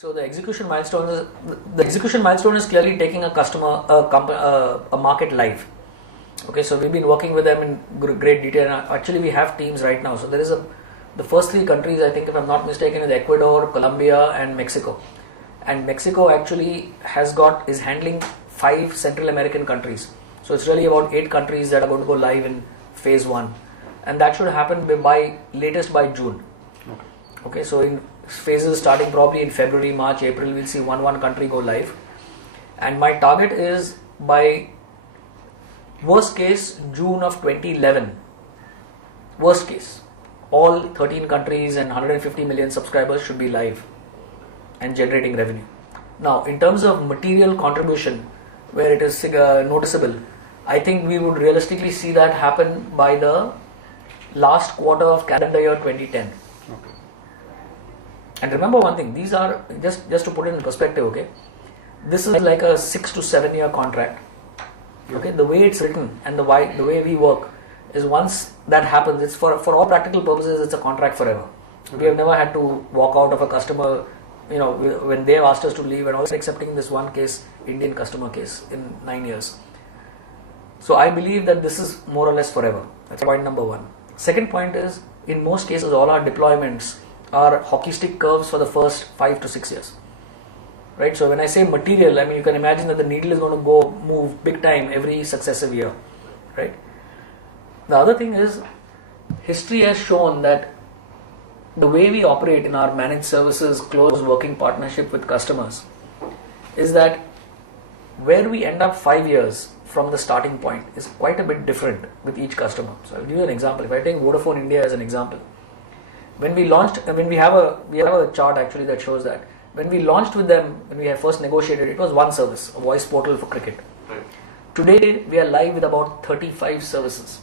So the execution milestone is clearly taking a customer, a market live. Okay, so we've been working with them in great detail. And actually, we have teams right now. So there is the first three countries, I think, if I'm not mistaken, is Ecuador, Colombia, and Mexico. And Mexico actually is handling 5 Central American countries. So it's really about 8 countries that are going to go live in phase 1, and that should happen latest by June. Okay, so in phases starting probably in February, March, April, we'll see one country go live. And my target is by worst case June of 2011. Worst case, all 13 countries and 150 million subscribers should be live and generating revenue. Now, in terms of material contribution, where it is noticeable, I think we would realistically see that happen by the last quarter of calendar year 2010. Okay. And remember one thing, these are, just to put it in perspective, okay, this is like a 6 to 7 year contract. Okay, the way it's written and the way we work is once that happens, it's for all practical purposes, it's a contract forever. Okay. We have never had to walk out of a customer, when they have asked us to leave, and also accepting this one case, Indian customer case, in 9 years. So I believe that this is more or less forever. That's point number 1. Second point is, in most cases, all our deployments are hockey stick curves for the first 5 to 6 years. Right? So when I say material, I mean, you can imagine that the needle is going to move big time every successive year. Right? The other thing is, history has shown that the way we operate in our managed services close working partnership with customers is that where we end up 5 years from the starting point is quite a bit different with each customer. So I'll give you an example. If I take Vodafone India as an example, when we launched, we have a chart actually that shows that when we launched with them, when we had first negotiated, it was one service, a voice portal for cricket. Right. Today we are live with about 35 services.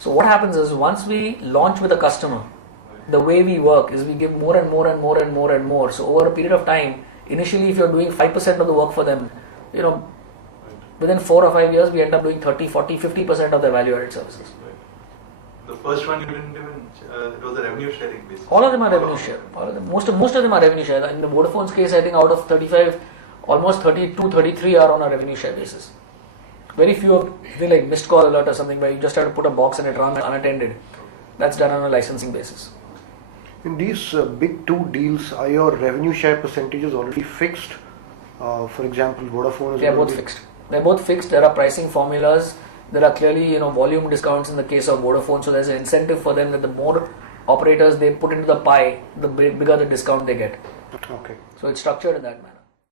So what happens is, once we launch with a customer, the way we work is we give more and more and more and more and more. So over a period of time, initially if you're doing 5% of the work for them, within 4 or 5 years we end up doing 30, 40, 50% of their value-added services. Right. The first one you didn't even, it was a revenue sharing basis. All of them are revenue share. Most of them are revenue share. In the Vodafone's case, I think out of 35, almost 32, 33 are on a revenue share basis. Very few of, like missed call alert or something where you just have to put a box and it runs unattended. That's done on a licensing basis. In these big 2 deals, are your revenue share percentages already fixed? For example, Vodafone is... They are both fixed. They are both fixed. There are pricing formulas. There are clearly, volume discounts in the case of Vodafone. So there's an incentive for them that the more operators they put into the pie, the bigger the discount they get. Okay. So it's structured in that manner.